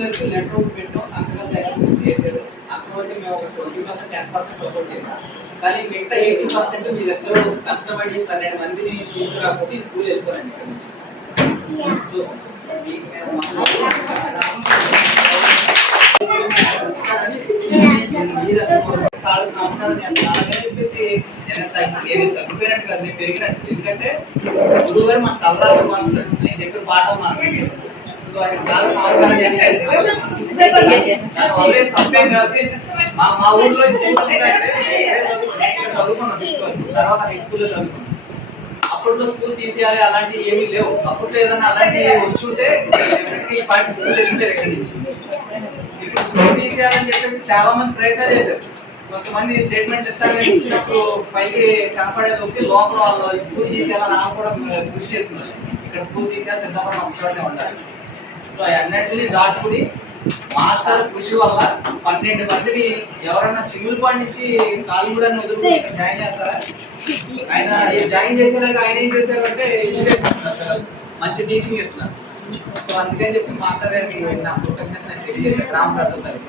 గారికి లెటర్ ఒకటి పెట్టాం సంతకం సెకండ్ చేశారు అక్కడ మేము ఒక twenty percent ten percent support చేసాం కానీ మిగతా ఎయిటీ పర్సెంట్ మీ దగ్గర కష్టపడి పన్నెండు మందిని తీసుకురాకపోతే ఈ స్కూల్ వెళ్ళిపోరండి ఇక్కడ నుంచి సో, నమస్కారం చేస్తారు. అలాగని చెప్పేసి నేను ఏది తగ్గిపోయినట్టు కాదు, నేను పెరిగినట్టు. ఎందుకంటే గురువు గారు మన తలరాలు మారుస్తాడు నేను చెప్పిన పాఠాలు మనకి మా ఊర్లో స్కూల్ ఉందంటే తర్వాత హై స్కూల్లో చదువుకున్నాను అప్పట్లో స్కూల్ తీసేయాలి అలాంటివి ఏమీ లేవు. అప్పట్లో ఏదైనా అలాంటివి వచ్చి డెఫినెట్గా ఈ పార్టీ స్కూల్ వెళ్ళిపోయారు ఎక్కడి నుంచి ఇప్పుడు స్కూల్ తీసేయాలని చెప్పేసి చాలా మంది ప్రయత్నాలు చేశారు కొంతమంది స్టేట్మెంట్ ఇస్తారని ఇచ్చినప్పుడు పైకి కనపడేది ఒకటి లోపల వాళ్ళు స్కూల్ తీసేయాలని ఆమె కూడా కృషి చేస్తున్నారు ఇక్కడ స్కూల్ తీసేయాలి సిద్ధంగా ఒక ఉండాలి సో అన్నింటినీ దాటుకుని మాస్టర్ కృషి వల్ల పన్నెండు మందిని ఎవరైనా చిగురుపాటి నుంచి కాలిగూడ వదులు జాయిన్ చేస్తారా ఆయన జాయిన్ చేసేలాగా ఆయన ఏం చేశారంటే ఎడ్యుకేషన్ పిల్లలు. మంచి టీచింగ్ ఇస్తున్నారు సో అందుకని చెప్పి మాస్టర్ గారికి నా కృతజ్ఞత నేను తెలియజేశాను రామప్రసాద్ గారికి